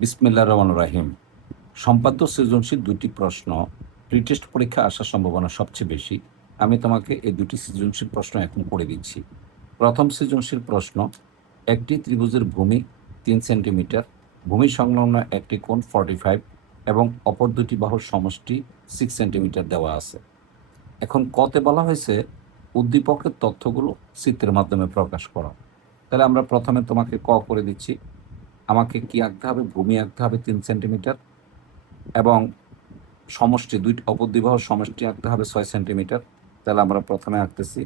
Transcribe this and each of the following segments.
বিসমিল্লাহির রহমানির রহিম। সম্পাদ্য সৃজনশীল ২টি প্রশ্ন প্রি-টেস্ট পরীক্ষায় আসার সম্ভাবনা সবচেয়ে বেশি। আমি তোমাকে এই ২টি সৃজনশীল প্রশ্ন এখন পড়ে দিচ্ছি। প্রথম সৃজনশীল প্রশ্ন, একটি ত্রিভুজের ভূমি ৩ সেন্টিমিটার, ভূমি সংলগ্ন একটি কোণ 45 এবং অপর দুটি বাহুর সমষ্টি 6 সেন্টিমিটার দেওয়া আছে। এখন কতে বলা হয়েছে উদ্দীপকের তথ্যগুলো চিত্রের মাধ্যমে প্রকাশ করা। তাহলে আমরা প্রথমে তোমাকে করে দিচ্ছি। আমাকে কি আঁকতে হবে? ভূমি আঁকতে হবে ৩ সেন্টিমিটার এবং সমষ্টি অপর দুই বাহুর সমষ্টি আঁকতে হবে 6 সেন্টিমিটার। তাহলে আমরা প্রথমে আঁকতেছি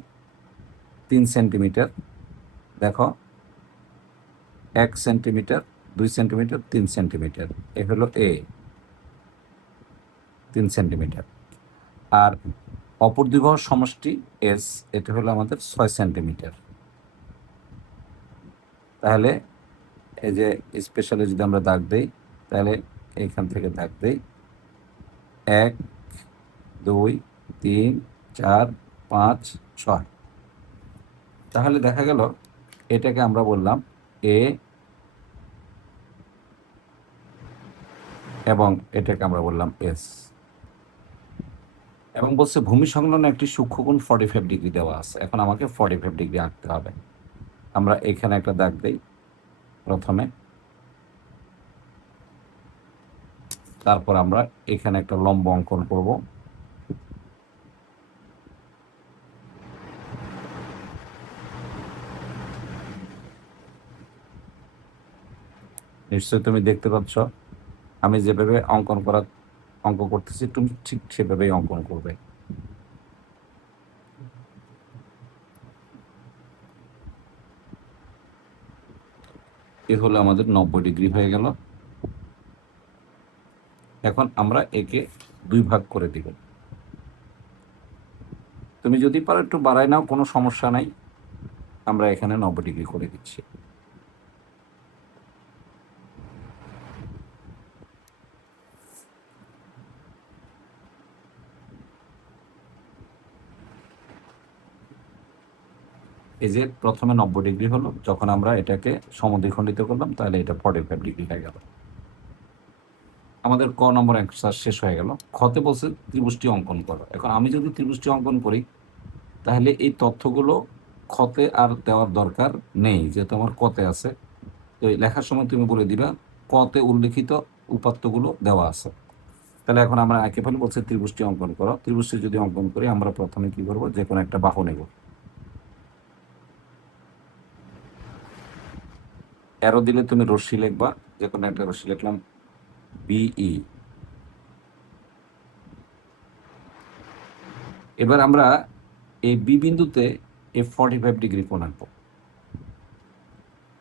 3 সেন্টিমিটার। দেখো 1 সেন্টিমিটার, 2 সেন্টিমিটার, 3 সেন্টিমিটার। এ হলো এ 3 সেন্টিমিটার। আর অপর দুই বাহুর সমষ্টি এস, এটা হলো আমাদের 6 সেন্টিমিটার। তাহলে এই যে স্পেশালি যদি আমরা দাগ দেই, তাহলে এইখান থেকে দাগ দেই 1 2 3 4 5 6। তাহলে দেখা গেল এটাকে আমরা বললাম এ এবং এটাকে আমরা বললাম এস। এবং বলছে ভূমি সংলগ্ন একটি সূক্ষ্মকোণ 45 ডিগ্রি দেওয়া আছে। এখন আমাকে 45 ডিগ্রি আঁকতে হবে। আমরা এখানে একটা দাগ দেই প্রথমে, তারপর আমরা এখানে একটা লম্ব অঙ্কন করব। নিশ্চয়ই তুমি দেখতে পাচ্ছ আমি যেভাবে অঙ্ক করতেছি, তুমি ঠিক সেভাবেই অঙ্কন করবে। এ হলো আমাদের 90 ডিগ্রি হয়ে গেল। এখন আমরা একে 2 ভাগ করে দিব। তুমি যদি পারো একটু বাড়াই নাও, কোনো সমস্যা নাই। আমরা এখানে 90 ডিগ্রি করে দিচ্ছি। এই যে প্রথমে 90 ডিগ্রি হলো, যখন আমরা এটাকে সমদ্বিখণ্ডিত করলাম তাহলে এটা 45 ডিগ্রি হয়ে গেল। আমাদের ক নম্বর অ্যান্সার শেষ হয়ে গেল। খতে বলছে ত্রিভুজটি অঙ্কন করো। এখন আমি যদি ত্রিভুজটি অঙ্কন করি, তাহলে এই তথ্যগুলো খতে আর দেওয়ার দরকার নেই, যেহেতু আমার কতে আছে। তো লেখার সময় তুমি বলে দিবা কতে উল্লেখিত উপাত্তগুলো দেওয়া আছে। তাহলে এখন আমরা একে ফেলে বলছে ত্রিভুজটি অঙ্কন করো। ত্রিভুজটি যদি অঙ্কন করি, আমরা প্রথমে কি করবো, যে কোনো একটা বাহু নেব। অ্যারো দিলে তুমি রশ্মি লিখবা, যে কোনো একটা রশ্মি লিখলাম বিই। এবার আমরা এই বি বিন্দুতে এই 45 ডিগ্রি কোণ আঁকবো।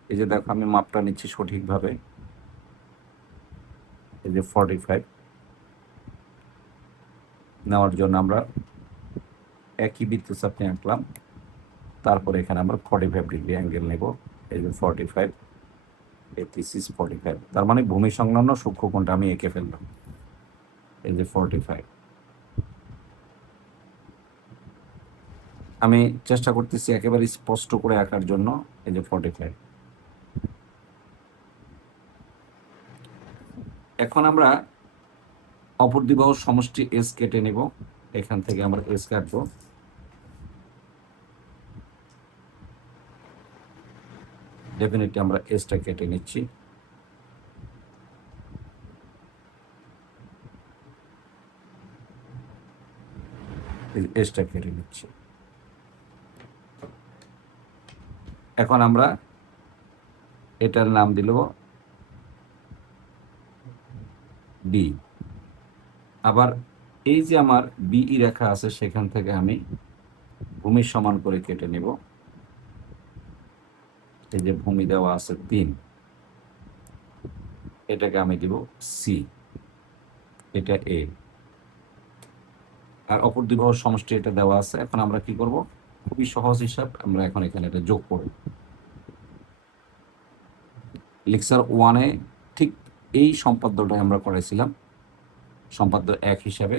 এই যে দেখো আমি মাপটা নিচ্ছি সঠিকভাবে। এই যে 45 নেওয়ার জন্য আমরা একই বৃত্তচাপে আঁকলাম। তারপরে এখানে আমরা 45 ডিগ্রি অ্যাঙ্গেল নেব। এই যে 45, দিস ইজ 45। তার মানে ভূমি সংলগ্ন সূক্ষ্মকোণটা আমি এঁকে ফেললাম। এই যে 45। আমি চেষ্টা করতেছি একেবারে স্পষ্ট করে আঁকার জন্য। এই যে 45। এখন আমরা অপর দুই বাহুর সমষ্টি এস কেটে নেব। এখান থেকে আমরা এস কাটবো। ডেফিনেটলি আমরা এসটা কেটে নিচ্ছি। এসটা কেটে নিচ্ছি। এখন আমরা এটার নাম দিল বি। আবার এই যে আমার বিই রেখা আছে, সেখান থেকে আমি ভূমির সমান করে কেটে নেব। এই যে ভূমি দেওয়া আছে 3, এটাকে আমি দিব সি, এটা এ। আর অপর দুই বাহুর সমষ্টি এটা দেওয়া আছে। এখন আমরা কি করব, খুবই সহজ হিসাব, আমরা এখন এখানে এটা যোগ করব। লেকচার 1-এ ঠিক এই সম্পাদ্যটাই আমরা করেছিলাম, সম্পাদ্য 1 হিসাবে।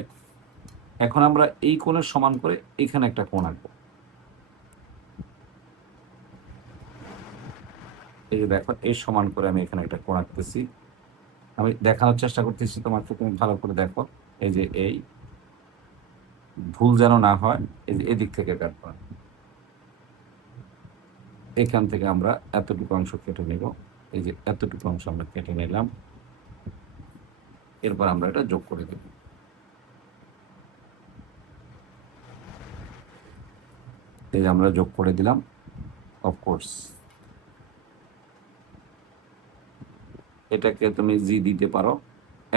এখন আমরা এই কোণের সমান করে এখানে একটা কোণ আঁকবো। এই যে দেখো, এই সমান করে আমি এখানে একটা কোণ আঁকতেছি। আমি দেখানোর চেষ্টা করতেছি তোমাকে, তুমি ভালো করে দেখো। এই যে এই ভুল যেন না হয়, এই যে এদিক থেকে কাটবা, এখান থেকে আমরা এতটুকু অংশ কেটে নেব। এই যে এতটুকু অংশ আমরা কেটে নিলাম, এরপর আমরা এটা যোগ করে দেব। এই যে আমরা যোগ করে দিলাম। অফকোর্স এটাকে তুমি জি দিতে পারো।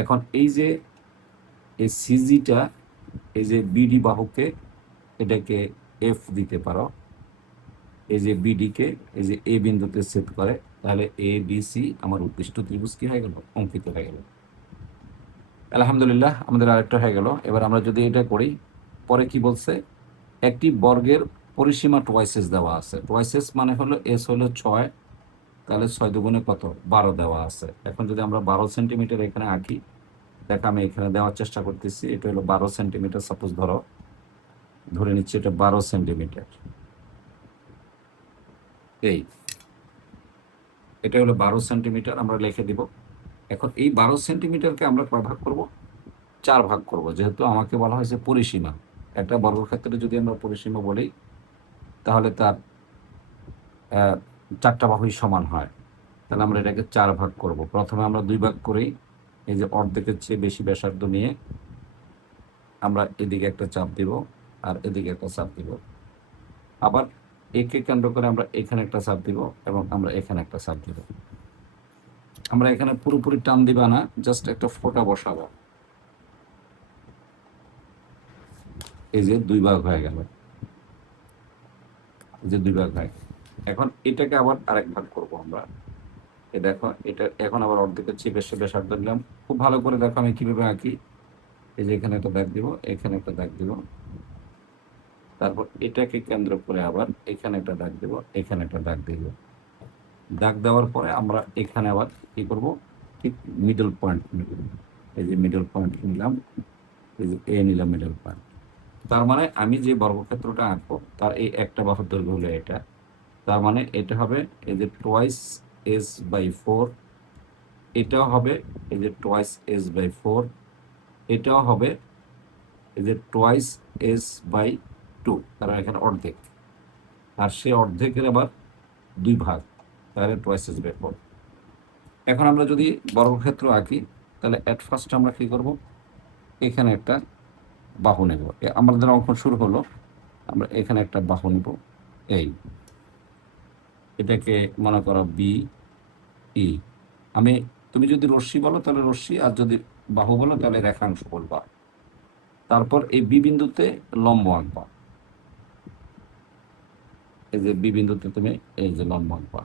এখন এই যে এই সিজিটা, এই যে বিডি বাহুকে এটাকে এফ দিতে পারো। এই যে বিডিকে এই যে এ বিন্দুতে সেট করে, তাহলে এ বি সি আমার উৎকৃষ্ট ত্রিভুজ কি হয়ে গেল, অঙ্কিত হয়ে গেল। আলহামদুলিল্লাহ, আমাদের আরেকটা হয়ে গেল। এবার আমরা যদি এটা করি, পরে কি বলছে, একটি বর্গের পরিসীমা টোয়াইসেস দেওয়া আছে। টোয়াইসেস মানে হলো এস হলো 6, তাহলে 6 দুগুণে কত, 12 দেওয়া আছে। এখন যদি আমরা 12 সেন্টিমিটার এখানে আঁকি, দেখ আমি এখানে দেওয়ার চেষ্টা করতেছি। এটা হলো 12 সেন্টিমিটার, সাপোজ ধরে নিচ্ছি এটা 12 সেন্টিমিটার। এই এটা হলো 12 সেন্টিমিটার, আমরা লিখে দিব। এখন এই 12 সেন্টিমিটারকে আমরা কয় ভাগ করব, 4 ভাগ করব, যেহেতু আমাকে বলা হয়েছে পরিসীমা। একটা বর্গক্ষেত্রে যদি আমরা পরিসীমা বলি, তাহলে তার 4টা বাহুই সমান হয়। তাহলে আমরা এটাকে 4 ভাগ করব। প্রথমে আমরা 2 ভাগ করি, এই যে অর্ধেকের চেয়ে বেশি ব্যাসার্ধ নিয়ে আমরা এদিকে একটা চাপ দিব আর এদিকে একটা চাপ দিব। আবার একে কেন্দ্র করে আমরা এখানে একটা চাপ দিব এবং আমরা এখানে একটা চাপ দিব। আমরা এখানে পুরোপুরি টান দিবা না, জাস্ট একটা ফোঁটা বসাবো। এই যে 2 ভাগ হয়ে গেল, এই যে 2 ভাগ হয়ে গেল। এখন এটাকে আবার আরেক ভাগ করব আমরা। এই দেখো, এটা এখন আবার অর্ধেকের চেয়ে বেশি ব্যাসার্ধ দিলাম। খুব ভালো করে দেখো আমি কিভাবে আঁকি। এই যে এখানে একটা দাগ দিব, এখানে একটা দাগ দিব, তারপর এটাকে কেন্দ্র করে আবার এখানে একটা দাগ দেব, এখানে একটা দাগ দিব। দাগ দেওয়ার পরে আমরা এখানে আবার কি করব, ঠিক মিডল পয়েন্ট নিব। এই যে মিডল পয়েন্ট নিলাম, এই যে এ নিলাম মিডল পয়েন্ট। তার মানে আমি যে বর্গক্ষেত্রটা আঁকবো তার এই একটা বাহুর দৈর্ঘ্য হলো এটা। তার মানে এটা হবে এই যে টোয়াইস এস বাই 4, এটাও হবে এই যে টোয়াইস এস বাই 4, এটাও হবে এই যে টোয়াইস এস বাই 2, কারণ এখানে অর্ধেক, আর সে অর্ধেকের আবার 2 ভাগ, তাহলে টোয়াইস এস বাই 4। এখন আমরা যদি বর্গক্ষেত্র আঁকি, তাহলে এট ফার্স্ট আমরা কি করব, এখানে একটা বাহু নেব। আমাদের অঙ্কন শুরু হলো, আমরা এখানে একটা বাহু নেব। এই এটাকে মনে করো বি ই। আমি, তুমি যদি রশ্মি বলো তাহলে রশ্মি, আর যদি বাহু বলো তাহলে রেখাংশ বলবা। তারপর এই বি বিন্দুতে লম্ব আঁকবা। এই যে বি বিন্দুতে তুমি এই যে লম্ব আঁকবা।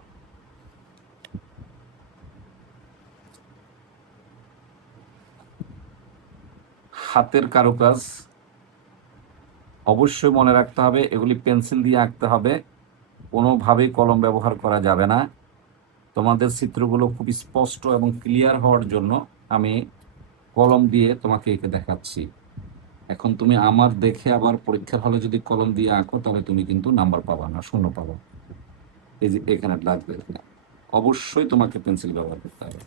হাতের কারুকাজ অবশ্যই মনে রাখতে হবে, এগুলি পেন্সিল দিয়ে আঁকতে হবে, কোনোভাবেই কলম ব্যবহার করা যাবে না। তোমাদের চিত্রগুলো খুব স্পষ্ট এবং ক্লিয়ার হওয়ার জন্য আমি কলম দিয়ে তোমাকে এঁকে দেখাচ্ছি। এখন তুমি আমার দেখে আবার পরীক্ষার হলে যদি কলম দিয়ে আঁকো, তাহলে তুমি কিন্তু নাম্বার পাবা না, শূন্য পাবা। এই যে এখানে লাগবে, অবশ্যই তোমাকে পেন্সিল ব্যবহার করতে হবে।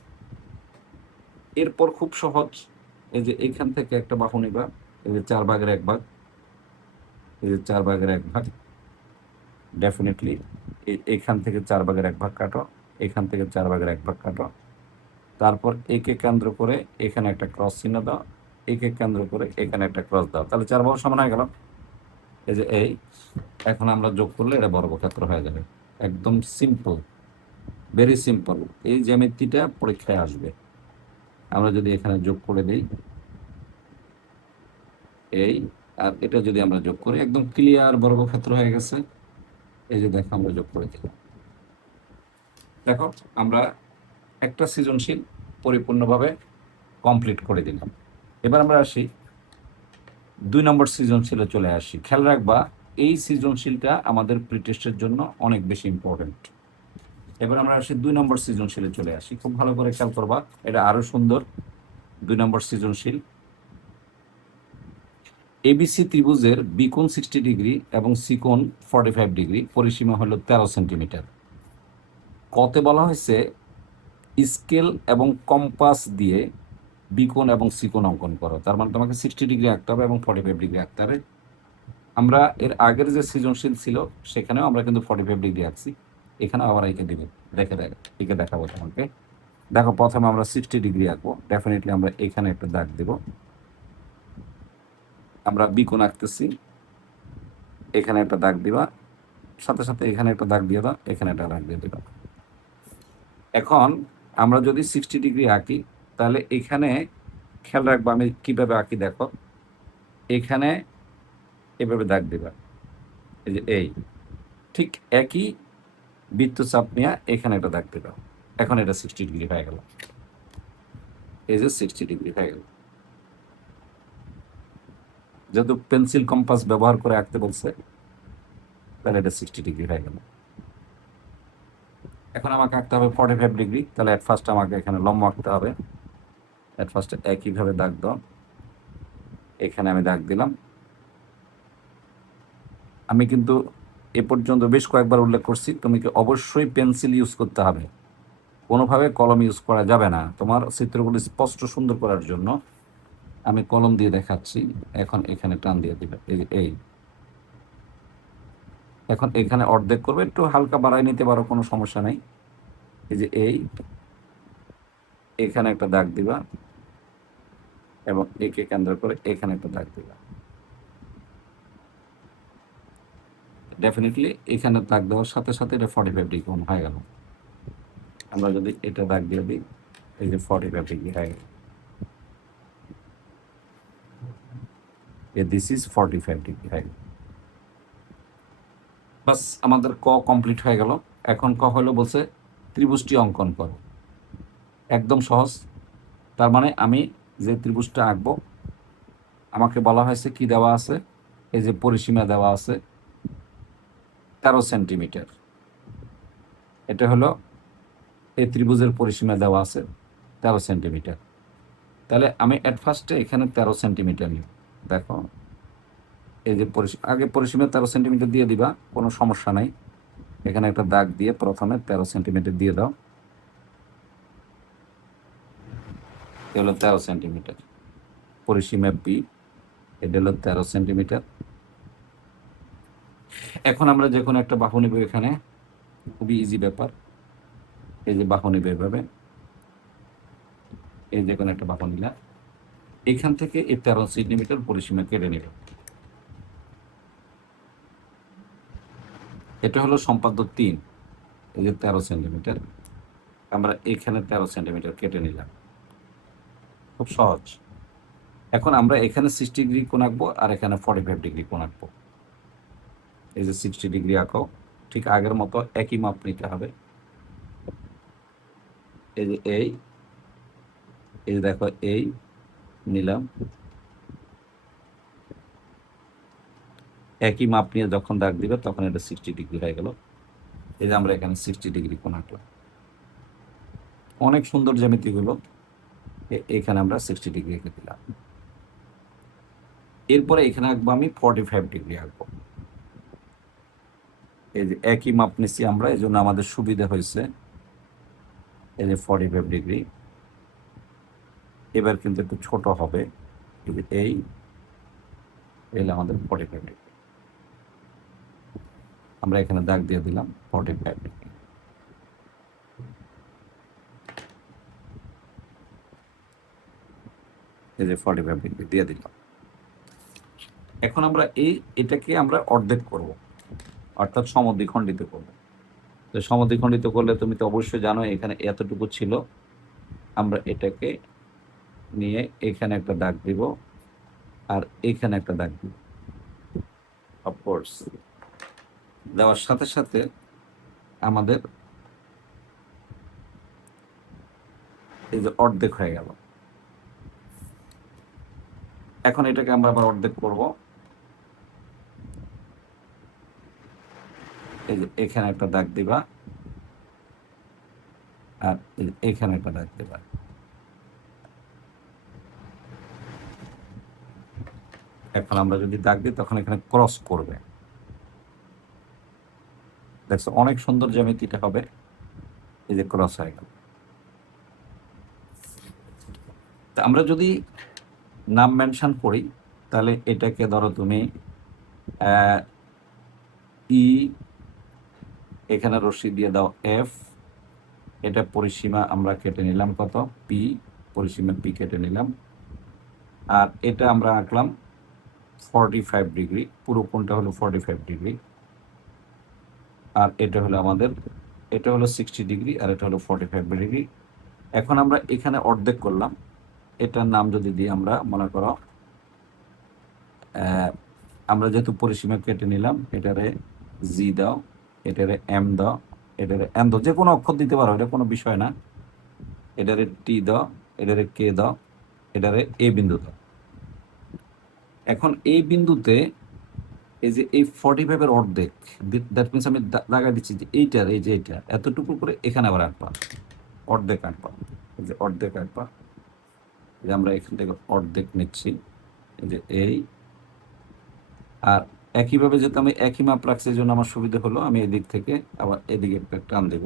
এরপর খুব সহজ, এই যে এখান থেকে একটা বাহু নিবা, এই যে 4 ভাগের 1 ভাগ, এই যে 4 ভাগের 1 ভাগ, ডেফিনেটলি এখান থেকে 4 ভাগের 1 ভাগ কাটো, এখান থেকে 4 ভাগের 1 ভাগ কাটো। তারপর একে কেন্দ্র করে এখানে একটা ক্রস চিহ্ন দাও, একে কেন্দ্র করে এখানে একটা ক্রস দাও, তাহলে 4 বাহু সমান হয়ে গেল। এই যে এই, এখন আমরা যোগ করলে এটা বর্গক্ষেত্র হয়ে যাবে। একদম সিম্পল, ভেরি সিম্পল। এই জ্যামিতিটা পরীক্ষায় আসবে। আমরা যদি এখানে যোগ করে দিই এই, আর এটা যদি আমরা যোগ করি, একদম ক্লিয়ার বর্গক্ষেত্র হয়ে গেছে। এই যে দেখো আমরা যোগ করে দিলাম। দেখো আমরা একটা সৃজনশীল পরিপূর্ণভাবে কমপ্লিট করে দিলাম। এবার আমরা আসি 2 নম্বর সৃজনশীলে চলে আসি। খেয়াল রাখবা, এই সৃজনশীলটা আমাদের প্রিটেস্টের জন্য অনেক বেশি ইম্পর্টেন্ট। এবার আমরা আসি 2 নম্বর সৃজনশীলে চলে আসি। খুব ভালো করে খেয়াল করবা, এটা আরো সুন্দর। 2 নম্বর সৃজনশীল, এবিসি ত্রিভুজের বি কোণ 60 ডিগ্রি এবং সি কোণ 45 ডিগ্রি, পরিসীমা হলো 13 সেন্টিমিটার। কতে বলা হয়েছে স্কেল এবং কম্পাস দিয়ে বিকোণ এবং সিকোণ অঙ্কন করো। তার মানে তোমাকে 60 ডিগ্রি আঁকতে হবে এবং 45 ডিগ্রি আঁকতে হবে। আমরা এর আগের যে সৃজনশীল ছিল সেখানেও আমরা কিন্তু 45 ডিগ্রি আঁকছি, এখানে আবার এঁকে দিবে, এঁকে দেখাবো তোমাকে। দেখো প্রথমে আমরা 60 ডিগ্রি আঁকবো। ডেফিনেটলি আমরা এখানে একটা দাগ দেব। আমরা বিকোণ আঁকতেছি, এখানে একটা দাগ দিবা, সাথে সাথে এখানে একটা দাগ দিয়ে দাও, এখানে একটা দাগ দিয়ে দিবা। এখন আমরা যদি 60 ডিগ্রি আঁকি তাহলে এখানে খেয়াল রাখবো আমি কিভাবে আঁকি। দেখো এখানে এভাবে দাগ দিবা, এই যে এই ঠিক একই বৃত্তচাপ নিয়ে এখানে একটা দাগ দিবা। এখন এটা 60 ডিগ্রি হয়ে গেল, এই যে 60 ডিগ্রি হয়ে গেল। যেহেতু পেন্সিল কম্পাস ব্যবহার করে আঁকতে বলছে তাহলে এটা 60 ডিগ্রি হয়ে গেল। এখন আমাকে আঁকতে হবে 45 ডিগ্রি। তাহলে এট ফার্স্ট আমাকে এখানে লম্ব আঁকতে হবে। এট ফার্স্ট একইভাবে দাগ দাও, এখানে আমি দাগ দিলাম। আমি কিন্তু এ পর্যন্ত বেশ কয়েকবার উল্লেখ করছি তোমাকে অবশ্যই পেন্সিল ইউজ করতে হবে, কোনোভাবে কলম ইউজ করা যাবে না। তোমার চিত্রগুলো স্পষ্ট সুন্দর করার জন্য আমি কলম দিয়ে দেখাচ্ছি। এখন এখানে টান দিয়ে দিবে, এই এখন এখানে অর্ধেক করবে, একটু হালকা বাড়াই নিতে পারো, কোনো সমস্যা নেই। এই যে এই এখানে একটা দাগ দিবা এবং একে কেন্দ্র করে এখানে একটা দাগ দিবা। ডেফিনেটলি এখানে দাগ দেওয়ার সাথে সাথে এটা 45 ডিগ্রি কোণ হয়ে গেল। আমরা যদি এটা দাগ দিয়ে দিই, এই যে 45 ডিগ্রি হয়ে গেল। দিস ইজ 45 ডিগ্রি হয়ে গেল। বাস আমাদের ক কমপ্লিট হয়ে গেল। এখন ক হলো বলছে ত্রিভুজটি অঙ্কন করো। একদম সহজ। তার মানে আমি যে ত্রিভুজটা আঁকবো আমাকে বলা হয়েছে কি দেওয়া আছে, এই যে পরিসীমা দেওয়া আছে 13 সেন্টিমিটার। এটা হলো এই ত্রিভুজের পরিসীমা দেওয়া আছে 13 সেন্টিমিটার। তাহলে আমি অ্যাট ফার্স্টে এখানে 13 সেন্টিমিটার নিব। দেখো এই যে আগে পরিসীমা 13 সেন্টিমিটার দিয়ে দিবা, কোনো সমস্যা নাই। এখানে একটা দাগ দিয়ে প্রথমে 13 সেন্টিমিটার দিয়ে দাও। এ হলো 13 সেন্টিমিটার পরিসীমা বি, এটা হলো 13 সেন্টিমিটার। এখন আমরা যে কোনো একটা বাহু নিব, এখানে খুবই ইজি ব্যাপার। এই যে বাহু নিবে এভাবে, এই যে কোনো একটা বাহু নিলাম, এখান থেকে এই 13 সেন্টিমিটার পরিসীমা কেটে নেব। এটা হলো সম্পাদ্য 3, এই যে 13 সেন্টিমিটার। আমরা এখানে 13 সেন্টিমিটার কেটে নিলাম, খুব সহজ। এখন আমরা এখানে 60 ডিগ্রি কোণ আঁকবো আর এখানে 45 ডিগ্রি কোণ আঁকবো। এই যে 60 ডিগ্রি আঁকো, ঠিক আগের মতো একই মাপ নিতে হবে। এই যে এই যে দেখো এই নিলাম, একই মাপ নিয়ে যখন দাগ দিবে তখন এটা 60 ডিগ্রি হয়ে গেল। এই যে আমরা এখানে 60 ডিগ্রি কোণ আঁকলাম, অনেক সুন্দর জ্যামিতিগুলো। এখানে আমরা 60 ডিগ্রি এঁকে দিলাম। এরপরে এখানে আঁকবো আমি 45 ডিগ্রি আঁকবো। এই যে একই মাপ নিচ্ছি আমরা, এই জন্য আমাদের সুবিধা হয়েছে। এই যে 45 ডিগ্রি, এবার কিন্তু একটু ছোট হবে। এই এলে আমাদের 45 ডিগ্রি, আমরা এখানে দাগ দিয়ে দিলাম 45 ডিগ্রি। এই যে 45 ডিগ্রি দিয়ে দিলাম। এখন আমরা এটাকে আমরা অর্ধেক করব, অর্থাৎ সমদ্বিখণ্ডিত করব। তো সমদ্বিখণ্ডিত করলে তুমি তো অবশ্যই জানো এখানে এতটুকু ছিল, আমরা এটাকে নিয়ে এখানে একটা দাগ দিব আর এখানে একটা দাগ দিব। অফকোর্স দেওয়ার সাথে সাথে আমাদের এই যে অর্ধেক হয়ে গেল। এখন এটাকে আমরা আবার অর্ধেক করব। এই যে এখানে একটা দাগ দিবা আর এখানে একটা দাগ দিবা। এখন আমরা যদি দাগ দিই তখন এখানে ক্রস করবে। দেখছো অনেক সুন্দর জ্যামিতিটা হবে। এই যে ক্রস হয়ে গেল। তা আমরা যদি নাম মেনশন করি তাহলে এটাকে ধরো তুমি ই, এখানে রশ্মি দিয়ে দাও এফ, এটা পরিসীমা আমরা কেটে নিলাম কত, পি, পরিসীমা পি কেটে নিলাম, আর এটা আমরা আঁকলাম 45 ডিগ্রি, পুরো কোণটা হলো 45 ডিগ্রি, আর এটা হলো আমাদের, এটা হলো 60 ডিগ্রি আর এটা হলো 45 ডিগ্রি। এখন আমরা এখানে অর্ধেক করলাম, এটার নাম যদি দিই আমরা, মনে করো আমরা যেহেতু পরিসীমা কেটে নিলাম, এটারে জি দাও, এটারে এম দাও, এটারে এন দাও, যে কোনো অক্ষর দিতে পারো, এটা কোনো বিষয় না। এটারে টি দাও, এটারে কে দাও, এটারে এ বিন্দু দাও। এখন এই বিন্দুতে এই যে এই 45-এর অর্ধেক, দ্যাট মিনস আমি দাগা দিচ্ছি যে এইটার, এই যে এইটা এতটুকু করে এখানে আবার আঁকবা, অর্ধেক আঁকবা, এই যে অর্ধেক আঁকবা, যে আমরা এখান থেকে অর্ধেক নিচ্ছি, এই যে এই, আর একইভাবে যেহেতু আমি একই মাপ রাখছি এই জন্য আমার সুবিধা হলো, আমি এদিক থেকে আবার এদিকে একটা টান দেব,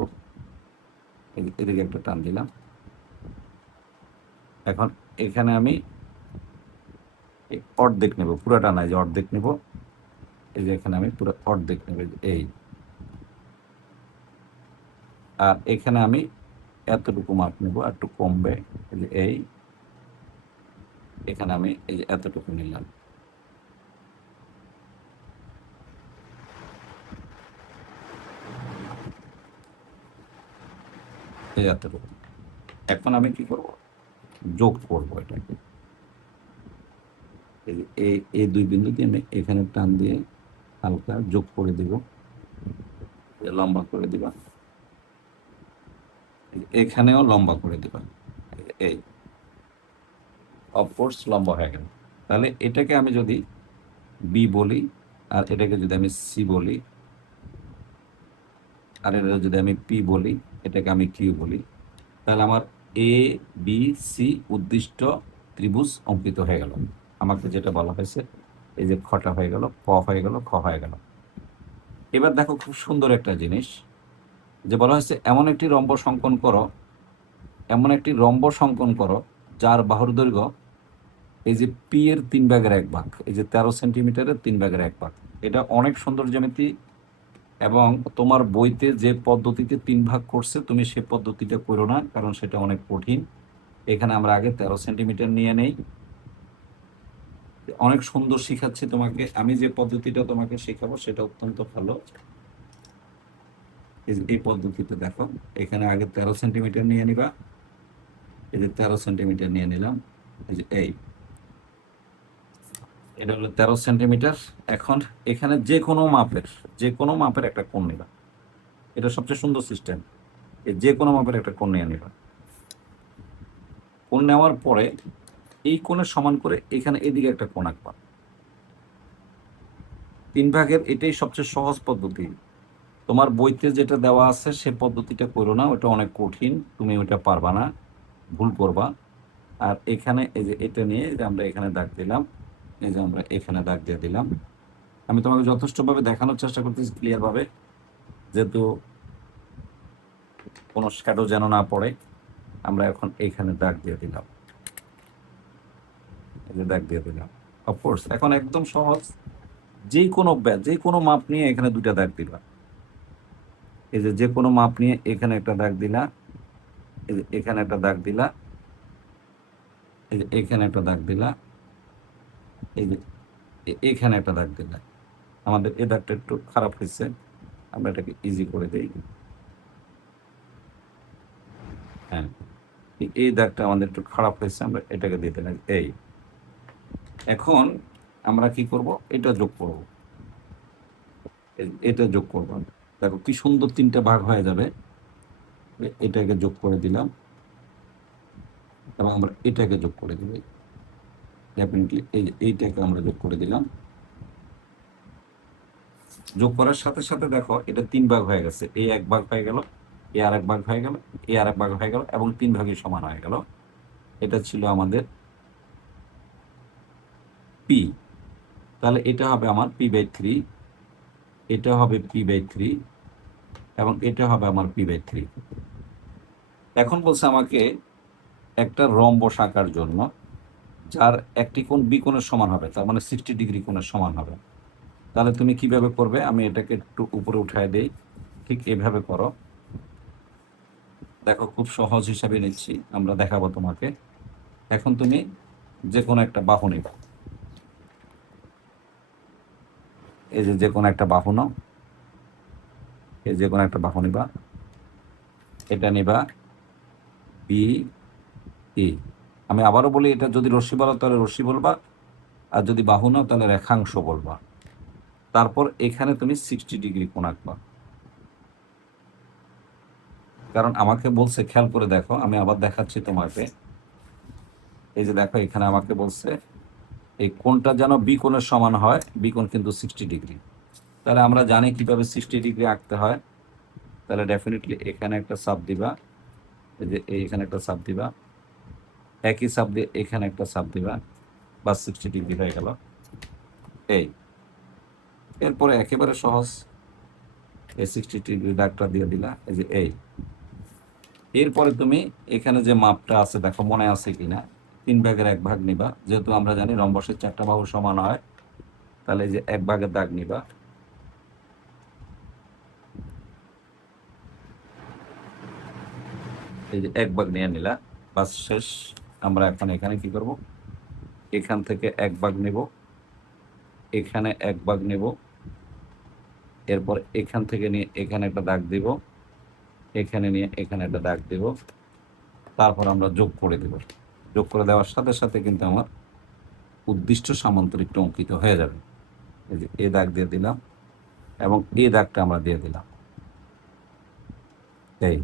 এদিকে একটা টান দিলাম। এখন এখানে আমি অর্ধেক নেব, পুরাটা নাই, যে অর্ধেক নেব, এই যে এখানে আমি পুরো অর্ধেক নেব, এই, আর এখানে আমি এতটুকু মাপ নেব, একটু কমবে, এই যে এই, এখানে আমি এই যে এতটুকু নিলাম, এই এতটুকু। এখন আমি কি করব, যোগ করব এটাকে, এই দুই বিন্দু দিয়ে আমি এখানে টান দিয়ে হালকা যোগ করে দিব, লম্বা করে দিবা, এখানেও লম্বা করে দিবা, এই অফকোর্স লম্বা হয়ে গেল। তাহলে এটাকে আমি যদি বি বলি, আর এটাকে যদি আমি সি বলি, আর এটা যদি আমি পি বলি, এটাকে আমি কিউ বলি, তাহলে আমার এ বি সি উদ্দিষ্ট ত্রিভুজ অঙ্কিত হয়ে গেল। আমাকে যেটা বলা হয়েছে, এই যে খটা হয়ে গেল, ক হয়ে গেল, খ হয়ে গেল। এবার দেখো খুব সুন্দর একটা জিনিস, যে বলা হয়েছে এমন একটি রম্বস অঙ্কন করো, এমন একটি রম্বস অঙ্কন করো যার বাহুর দৈর্ঘ্য এই যে পি এর 3/1 এই যে 13 সেন্টিমিটারের 3/1। এটা অনেক সুন্দর জ্যামিতি, এবং তোমার বইতে যে পদ্ধতিতে 3 ভাগ করছে তুমি সে পদ্ধতিটা করো না, কারণ সেটা অনেক কঠিন। এখানে আমরা আগে 13 সেন্টিমিটার নিয়ে নেই, অনেক সুন্দর শিখাচ্ছি তোমাকে, আমি যে পদ্ধতিটা তোমাকে শেখাবো সেটা অত্যন্ত ভালো। এই পদ্ধতিতে দেখো, এখানে আগে 13 সেন্টিমিটার নিয়ে নিবা, এই যে 13 সেন্টিমিটার নিয়ে নিলাম, এই যে এই, এটা হলো 13 সেন্টিমিটার। এখন এখানে যে কোনো মাপের একটা কোণ নিবা, এটা সবচেয়ে সুন্দর সিস্টেম, যে কোনো মাপের একটা কোণ নিয়ে নিবা। কোণ নেওয়ার পরে এই কোণের সমান করে এখানে এদিকে একটা কোণ আঁকবা। 3 ভাগের এটাই সবচেয়ে সহজ পদ্ধতি, তোমার বইতে যেটা দেওয়া আছে সে পদ্ধতিটা করো না, ওটা অনেক কঠিন, তুমি ওটা পারবা না, ভুল করবা। আর এখানে এই যে এটা নিয়ে যে আমরা এখানে দাগ দিলাম, এই যে আমরা এখানে দাগ দিয়ে দিলাম। আমি তোমাকে যথেষ্টভাবে দেখানোর চেষ্টা করতেছি ক্লিয়ারভাবে, যেহেতু কোনো শ্যাডো যেন না পড়ে। আমরা এখন এখানে দাগ দিয়ে দিলাম, এই যে দাগ দিয়ে দিলাম। অফকোর্স এখন একদম সহজ, যে কোনো মাপ নিয়ে এখানে 2টা দাগ দিবা, এই যে কোনো মাপ নিয়ে এখানে একটা দাগ দিলা, এই যে এখানে একটা দাগ দিলা, এই যে এখানে একটা দাগ দিলা, এই যে এখানে একটা দাগ দিলা। আমাদের এই দাগটা একটু খারাপ হয়েছে, আমরা এটাকে ইজি করে দিই। হ্যাঁ, এই দাগটা আমাদের একটু খারাপ হয়েছে, আমরা এটাকে দিয়ে দিলাম। এই এখন আমরা কি করব, এটা যোগ করব, এটা যোগ করব। দেখো কি সুন্দর 3টা ভাগ হয়ে যাবে। এটাকে যোগ করে দিলাম, এবং আমরা এটাকে যোগ করে দিব, ডেফিনেটলি এইটাকে আমরা যোগ করে দিলাম। যোগ করার সাথে সাথে দেখো এটা 3 ভাগ হয়ে গেছে, এই 1 ভাগ হয়ে গেল, এ আর 1 ভাগ হয়ে গেল, এ আর 1 ভাগ হয়ে গেল, এবং 3 ভাগে সমান হয়ে গেল। এটা ছিল আমাদের পি, তাহলে এটা হবে আমার p/3, এটা হবে p/3, এবং এটা হবে আমার p/3। এখন বলছে আমাকে একটা রম্বস আঁকার জন্য যার একটি কোণ বি কোণের সমান হবে, তার মানে 60 ডিগ্রি কোণের সমান হবে। তাহলে তুমি কিভাবে করবে, আমি এটাকে একটু উপরে উঠায় দেই, ঠিক এভাবে করো। দেখো খুব সহজ হিসাবে নিচ্ছি, আমরা দেখাবো তোমাকে। এখন তুমি যে কোনো একটা বাহু নিবা, এই যে কোনো একটা বাহু নাও, এই যে কোনো একটা বাহু নিবা, এটা নিবা বি ই। আমি আবারও বলি, এটা যদি রশ্মি বলো তাহলে রশ্মি বলবা, আর যদি বাহু নাও তাহলে রেখাংশ বলবা। তারপর এখানে তুমি 60 ডিগ্রি কোণ আঁকবা, কারণ আমাকে বলছে, খেয়াল করে দেখো, আমি আবার দেখাচ্ছি তোমাকে। এই যে দেখো, এখানে আমাকে বলছে এই কোণটা যেন বি কোণের সমান হয়, বি কোণ কিন্তু 60 ডিগ্রি। তাহলে আমরা জানি কিভাবে 60 ডিগ্রি আঁকতে হয়। তাহলে ডেফিনেটলি এখানে একটা চাপ দিবা, এই যে এইখানে একটা চাপ দিবা, একই চাপ দিয়ে এখানে একটা চাপ দিবা, বা 60 ডিগ্রি হয়ে গেল। এই এরপরে একেবারে সহজ, এই 60 ডিগ্রি দাগটা দিয়ে দিলা, এই যে এই। এরপরে তুমি এখানে যে মাপটা আছে দেখো, মনে আছে কিনা, 3/1 নিবা। যেহেতু আমরা জানি রম্বসের 4টা বাহু সমান হয়, তাহলে এই যে 1/এর দাগ নিবা, এই যে 1/, নিয়ে নিলা, বাস শেষ। আমরা এখন এখানে কি করব, এখান থেকে 1/, নেব, এখানে 1/, নেব, এরপর এখান থেকে নিয়ে এখানে একটা দাগ দিব, এখানে নিয়ে এখানে একটা দাগ দিব, তারপর আমরা যোগ করে দেব। যোগ করে দেওয়ার সাথে সাথে কিন্তু আমার উদ্দিষ্ট সামান্তরিকটা অঙ্কিত হয়ে যাবে। এই যে এ দাগ দিয়ে দিলাম, এবং এই দাগটা আমরা দিয়ে দিলাম। এই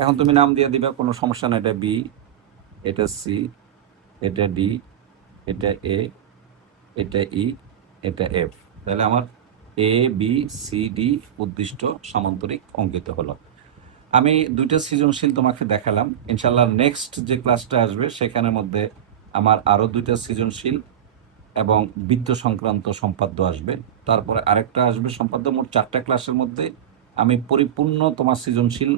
এখন তুমি নাম দিয়ে দিবা, কোনো সমস্যা না। এটা বি, এটা সি, এটা ডি, এটা এ, এটা ই, এটা এফ। তাহলে আমার এ বি সি ডি উদ্দিষ্ট সামান্তরিক অঙ্কিত হলো। আমি 2টা সৃজনশীল তোমাকে দেখালাম। ইনশাল্লাহ নেক্সট যে ক্লাসটা আসবে সেখানের মধ্যে আমার আরও 2টা সৃজনশীল এবং বৃত্ত সংক্রান্ত সম্পাদ্য আসবে। তারপরে আরেকটা আসবে সম্পাদ্য। মোট 4টা ক্লাসের মধ্যে আমি পরিপূর্ণ তোমার সৃজনশীল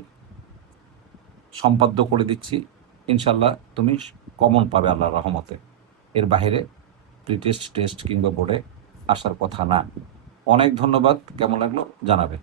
সম্পাদ্য করে দিচ্ছি। ইনশাল্লাহ তুমি কমন পাবে আল্লাহর রহমতে। এর বাইরে প্রি টেস্ট, টেস্ট কিংবা বোর্ডে আসার কথা না। অনেক ধন্যবাদ। কেমন লাগলো জানাবে।